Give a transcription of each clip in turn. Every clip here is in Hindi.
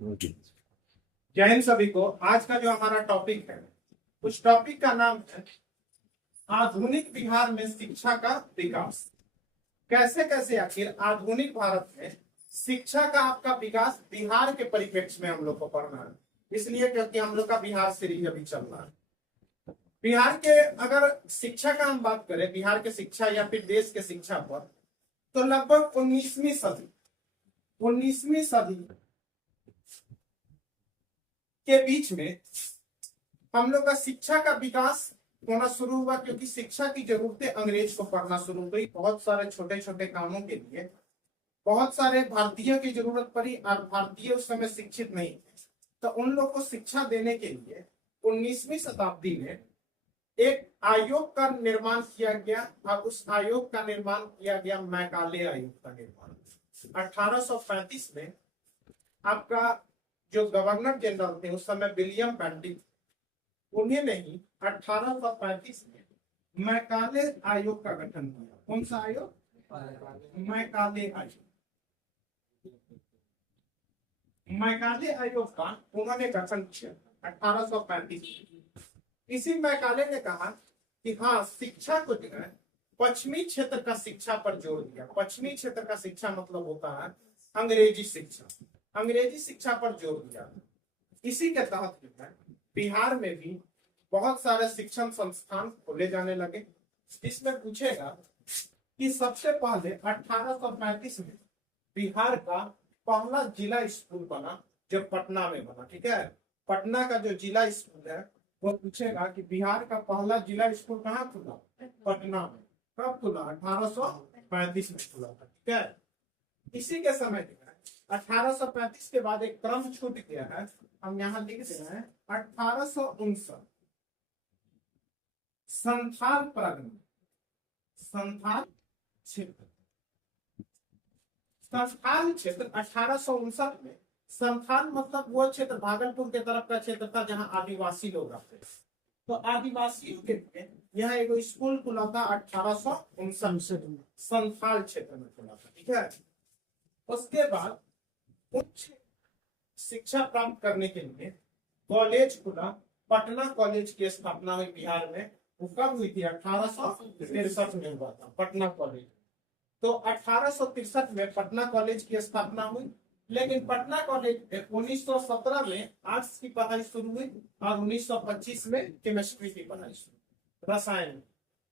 जय हिंद सभी को। आज का जो हमारा टॉपिक है, उस टॉपिक का नाम है आधुनिक बिहार में शिक्षा का विकास। कैसे कैसे आखिर आधुनिक भारत में शिक्षा का आपका विकास बिहार के परिप्रेक्ष्य में हम लोग को पढ़ना है, इसलिए क्योंकि हम लोग का बिहार सीरीज अभी चल रहा है। बिहार के अगर शिक्षा का हम बात करें, बिहार के शिक्षा या फिर देश के शिक्षा पर, तो लगभग 19वीं सदी के बीच में हम लोग का शिक्षा का विकास होना शुरू हुआ, क्योंकि शिक्षा की जरूरतें अंग्रेज को पढ़ना शुरू हुई। बहुत सारे छोटे छोटे कामों के लिए बहुत सारे भारतीयों की जरूरत पड़ी और भारतीय उस समय शिक्षित नहीं थे, तो उन लोग को शिक्षा देने के लिए 19वीं शताब्दी में एक आयोग का निर्माण किया गया और उस आयोग का निर्माण किया गया मैकाले आयोग का निर्माण 1835 में। आपका जो गवर्नर जनरल थे उस समय विलियम बेंटिक, उन्हें नहीं 1835 में मैकाले आयोग का गठन किया। कौन सा आयोग? मैकाले आयोग। मैकाले आयोग का उन्होंने गठन किया 1835 में। इसी मैकाले ने कहा कि हाँ, शिक्षा को जो है पश्चिमी क्षेत्र का शिक्षा पर जोर दिया। पश्चिमी क्षेत्र का शिक्षा मतलब होता है अंग्रेजी शिक्षा। अंग्रेजी शिक्षा पर जोर दिया। इसी के तहत जो है बिहार में भी बहुत सारे शिक्षण संस्थान खोले जाने लगे। इसमें पूछेगा कि सबसे पहले 1835 में बिहार का पहला जिला स्कूल बना, जो पटना में बना। ठीक है, पटना का जो जिला स्कूल है वो पूछेगा कि बिहार का पहला जिला स्कूल कहाँ खुला? पटना में। कब खुला? 1835 में खुला था। ठीक है, इसी के समय 1835 के बाद एक क्रम छूट गया है, हम यहाँ लिख रहे हैं 1859 संथाल प्रांगण, संथाल क्षेत्र। संथाल क्षेत्र 1859 में। संथाल मतलब वो क्षेत्र भागलपुर के तरफ का क्षेत्र था जहां आदिवासी लोग रहते थे, तो आदिवासियों के लिए यह एक स्कूल खुला था 1859 में, संथाल क्षेत्र में खुला था। ठीक है, उसके बाद उच्च शिक्षा प्राप्त करने के लिए कॉलेज खुला। पटना कॉलेज की स्थापना हुई बिहार में। वो कब हुई थी? 1863 में हुआ था पटना कॉलेज। तो 1863 में पटना कॉलेज की स्थापना हुई, लेकिन पटना कॉलेज 1917 में आर्ट्स की पढ़ाई शुरू हुई और 1925 में केमिस्ट्री की पढ़ाई शुरू, रसायन।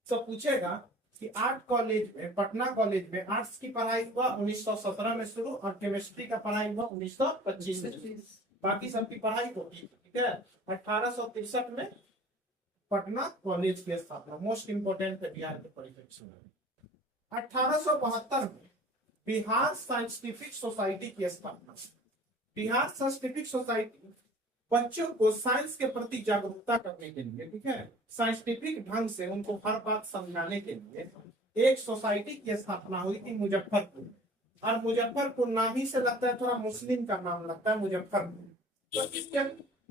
तो पूछेगा कि आर्ट कॉलेज में, पटना कॉलेज में आर्ट्स की पढ़ाई हुआ 1917 में शुरू और केमिस्ट्री का पढ़ाई हुआ 1925 में। बाकी सबकी पढ़ाई होगी। ठीक है, 1863 में पटना कॉलेज की स्थापना मोस्ट इंपोर्टेंट है बिहार के परिप्रेक्ष्य में। 1872 में बिहार साइंटिफिक सोसाइटी की स्थापना। बिहार साइंटिफिक सोसाइटी बच्चों को साइंस के प्रति जागरूकता करने के लिए, ठीक है, साइंटिफिक ढंग से उनको हर बात समझाने के लिए एक सोसाइटी की स्थापना हुई थी मुजफ्फरपुर। और मुजफ्फरपुर नाम ही से लगता है थोड़ा मुस्लिम का नाम लगता है मुजफ्फरपुर। तो इसके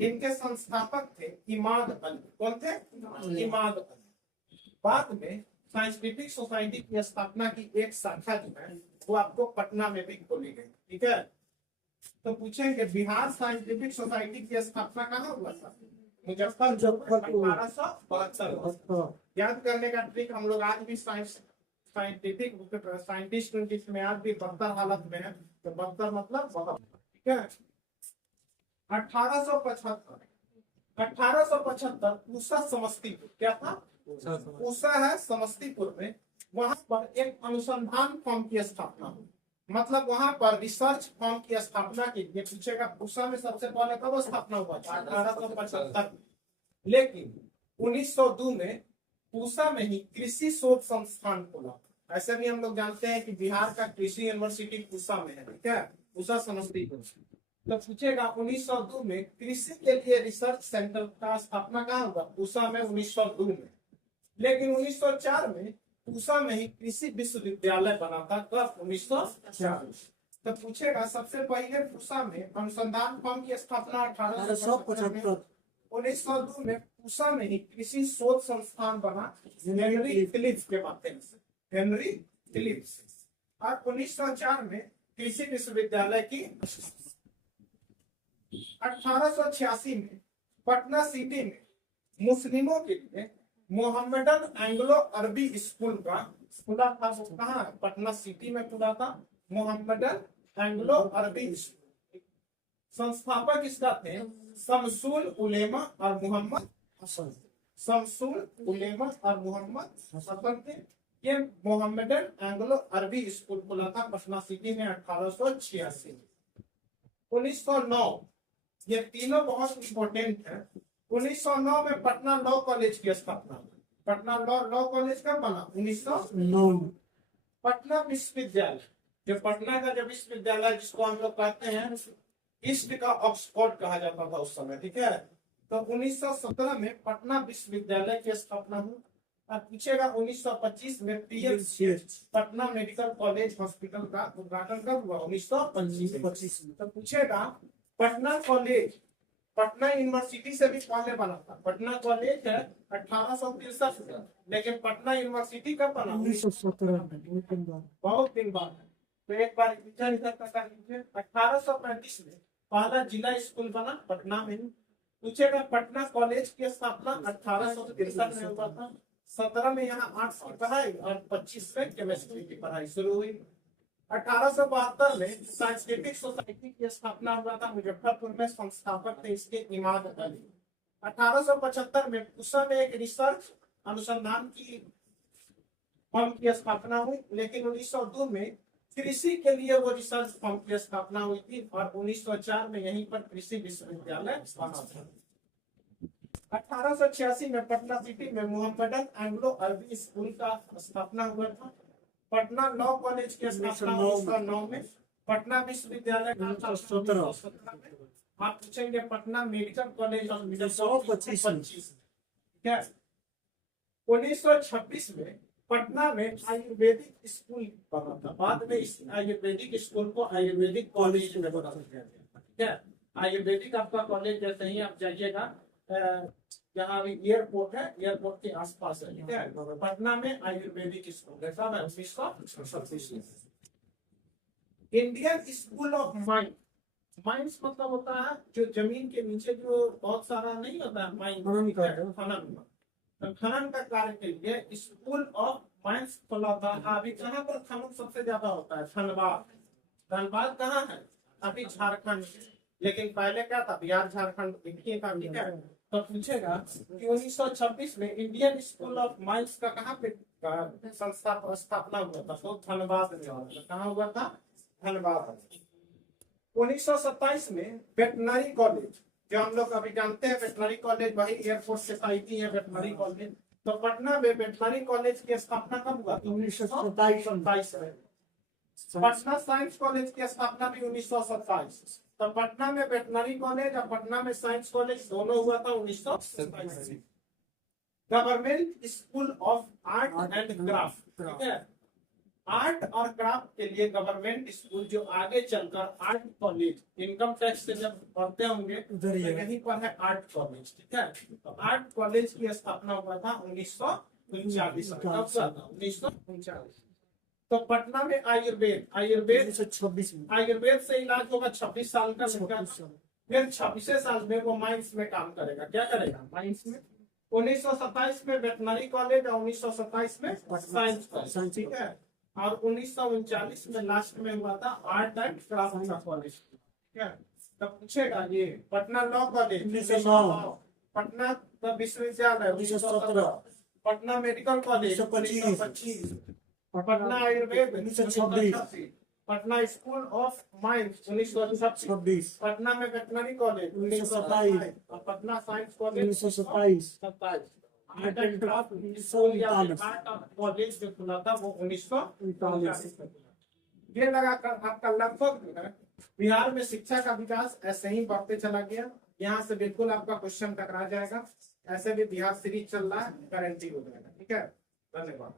इनके संस्थापक थे इमाद अली। कौन थे? इमाद अली। बाद में साइंटिफिक सोसाइटी की स्थापना की एक शाखा जो है वो आपको पटना में भी खोली गई। ठीक है, तो पूछेंगे बिहार साइंटिफिक सोसाइटी की स्थापना कहाँ हुआ था? मुजफ्फरपुर 1872। याद करने का ट्रिक, हम लोग आज भी साइंटिफिक साइंटिस्ट में आज भी बदतर हालत में है, तो बदतर मतलब बहुत। ठीक है, 1875 पूसा समस्तीपुर। क्या था? पूसा है समस्तीपुर में। वहां पर एक अनुसंधान फॉर्म की स्थापना हुई, मतलब वहां पर रिसर्च फॉर्म की स्थापना की। ये पूछेगा पूसा में सबसे पहले कब स्थापना हुआ था? 1875। लेकिन 1902 में पूसा में ही कृषि शोध संस्थान खुला। ऐसे भी हम लोग जानते हैं कि बिहार का कृषि यूनिवर्सिटी पूसा में है। ठीक है, पूसा समस्तीपुर। तो पूछेगा 1902 में कृषि के लिए रिसर्च सेंटर का स्थापना कहाँ हुआ? पूसा में 1902 में। लेकिन 1904 में पूसा में ही कृषि विश्वविद्यालय बना था। कब? 1904। तो पूछेगा सबसे पहले पूसा में अनुसंधान फॉर्म की स्थापना 1875। 1902 में पूसा में ही कृषि शोध संस्थान बना हेनरी फिलिप्स के माध्यम से, हेनरी फिलिप्स। और 1904 में कृषि विश्वविद्यालय की 1886 में पटना सिटी में मुस्लिमों के लिए मोहम्मदन एंग्लो अरबी स्कूल का खुला था। वो कहाँ? पटना सिटी में खुला था मोहम्मदन एंग्लो अरबी स्कूल। संस्थापक इसका थे शमसुल उलेमा और मोहम्मद हसन। शमसुल उलेमा और मोहम्मद हसन थे। ये मोहम्मदन एंग्लो अरबी स्कूल खुला था पटना सिटी में 1886। 1909, ये तीनों बहुत इंपॉर्टेंट है। 1909 में पटना लॉ कॉलेज की स्थापना। पटना लॉ कॉलेज कब बना? 1909। पटना विश्वविद्यालय, जो पटना का जो विश्वविद्यालय जिसको हम लोग कहते हैं ईस्ट का ऑक्सफोर्ड कहा जाता था उस समय, ठीक है। तो 1917 में पटना विश्वविद्यालय की स्थापना हुई। और पूछेगा 1925 में PMCH Patna medical college hospital का उद्घाटन कब हुआ? 1925 में। तो पूछेगा पटना कॉलेज पटना यूनिवर्सिटी से भी पहले बना था। पटना कॉलेज है 1863 में, लेकिन पटना यूनिवर्सिटी कब बना? 1917। बहुत दिन बाद। तो एक बार इधर कर लीजिए। 1835 में पहला जिला स्कूल बना पटना में। पूछेगा पटना कॉलेज की स्थापना 1863 में हुआ था। 17 में यहाँ आर्ट्स की पढ़ाई और 25 में केमिस्ट्री की पढ़ाई शुरू हुई। 1872 में साइंटिफिक सोसाइटी की स्थापना हुआ था मुजफ्फरपुर में। संस्थापक थे इसके इमाद अली। 1875 में उस में एक रिसर्च अनुसंधान की फर्म की स्थापना हुई, लेकिन 1902 में कृषि के लिए वो रिसर्च फर्म की स्थापना हुई थी और 1904 में यहीं पर कृषि विश्वविद्यालय बना था। 1886 में पटना सिटी में मोहम्मदन एंग्लो अरबी स्कूल का स्थापना हुआ था। पटना लॉ कॉलेज की स्थापना 1909 में। पटना विश्वविद्यालय 1917 में। आप पूछेंगे पटना मेडिकल कॉलेज 1925, ठीक है। 1926 में पटना में आयुर्वेदिक स्कूल बना था। बाद में इस आयुर्वेदिक स्कूल को आयुर्वेदिक कॉलेज में बदल दिया गया, ठीक है। आयुर्वेदिक आपका कॉलेज जैसे ही आप जाइएगा, जहाँ एयरपोर्ट है, एयरपोर्ट के आसपास है, ठीक है। पटना में आयुर्वेदिक स्कूल ऐसा है 1926। Indian school of mines. Mines मतलब होता है जो जमीन के नीचे जो बहुत सारा नहीं होता है माइन, खनन। तो खनन का कार्य के लिए स्कूल ऑफ माइंस खोला था। अभी कहाँ पर खनन सबसे ज्यादा होता है? धनबाद। धनबाद कहाँ है? अभी झारखंड। लेकिन पहले क्या था? बिहार झारखंड देखिए था, ठीक है। तो पूछेगा कि 1926 में इंडियन स्कूल ऑफ माइंस का कहाँ पे स्थापना हुआ था? तो धनबाद में हुआ था। कहाँ हुआ था? धनबाद। 1927 में वेटनरी कॉलेज, जो हम लोग अभी जानते हैं वेटनरी कॉलेज, वही एयरफोर्स सोसाइटी है वेटनरी कॉलेज। तो पटना में वेटनरी कॉलेज की स्थापना कब हुआ? 1927 में। पटना साइंस कॉलेज की स्थापना भी 1927। तो पटना में वेटनरी कॉलेज और पटना में साइंस कॉलेज दोनों हुआ था 1927 में। Government school of art and craft, ठीक है। आर्ट और क्राफ्ट के लिए गवर्नमेंट स्कूल, जो आगे चलकर आर्ट कॉलेज, इनकम टैक्स से जब पढ़ते होंगे तो यहीं पर है आर्ट कॉलेज, ठीक है। तो आर्ट कॉलेज की स्थापना हुआ था 1939 में। 1939। तो पटना में आयुर्वेद 1926 में आयुर्वेद से इलाज होगा 26 साल का लड़का। फिर 26 साल में वो माइंस में काम करेगा। क्या करेगा? माइंस में। 1927 में वेटनरी कॉलेज और 1927 में साइंस कॉलेज, ठीक है। और 1939 में लास्ट में हुआ था आर्ट एंड क्राफ्ट का कॉलेज, ठीक है। तब पूछेगा ये पटना लॉ कॉलेज 1909, पटना विश्वविद्यालय 1917, Patna medical college 1925, Patna Ayurveda 1926, Patna school of mines 1926, Patna में वेटनरी कॉलेज 1927 और Patna science college 1927। Art and craft college जो खुला था वो 1939 में। ये लगाकर आपका लगभग बिहार में शिक्षा का विकास ऐसे ही बढ़ते चला गया। यहाँ से बिल्कुल आपका क्वेश्चन टकरा जाएगा। ऐसे भी बिहार सीरीज चल रहा है, गारंटी हो जाएगा, ठीक है। धन्यवाद।